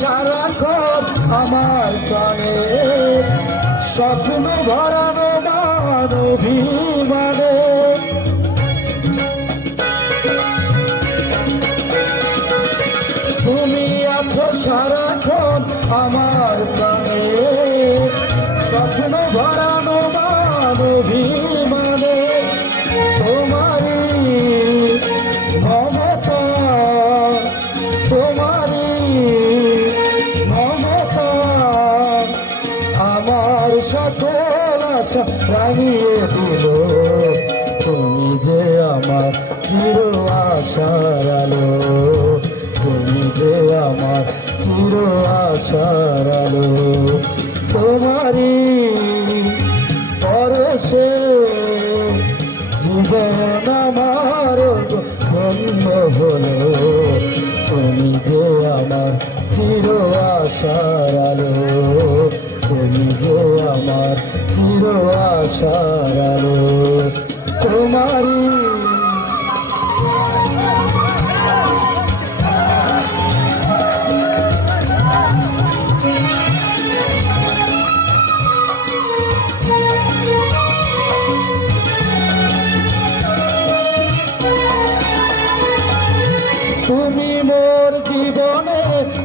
সারাক্ষণ আমার প্রাণে, স্বপ্ন ভরানো মানবিমানে। তুমি আছো সারাক্ষণ আমার প্রাণে, স্বপ্ন ভরানো মানবিমানে। তোমারই মমতা, তোমারই মমতা আমার সকল আশা রাঙিয়ে দিল। তুমি যে আমার চির আশার আলো, তুমি যে আমার চির আশার আলো। তোমারই পরশে জীবন আমার ধন্য হলো। তুমি যে আমার চির আশার আলো, তুমি যে আমার চির আশার আলো। তোমারই তুমি মোর জীবনে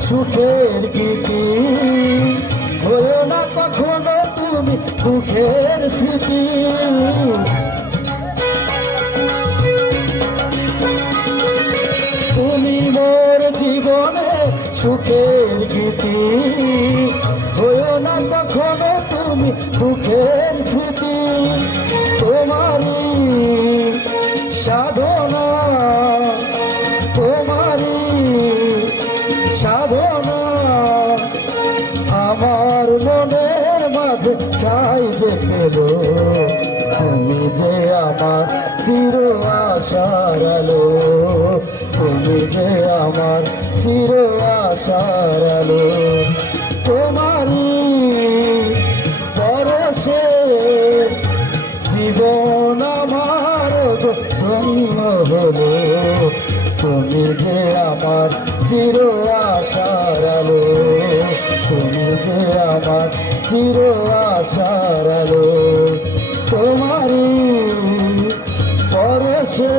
সুখের গীতি, হয়ো না কখনো তুমি দুঃখের স্মৃতি। তুমি মোর জীবনে সুখের গীতি, হয়ো না কখনো তুমি দুঃখের স্মৃতি। তোমারই সাধনা, তোমারই সাধনা আমার মনের মাঝে চাই যে পেল। তুমি যে আমার চির আশার আলো, তুমি যে আমার চির আশার আলো। তোমারই পরশে জীবন আমার ধন্য হলো। তুমি যে আমার চির আশার আলো, তুমি যে আমার চির আশার আলো। তোমারই পরশে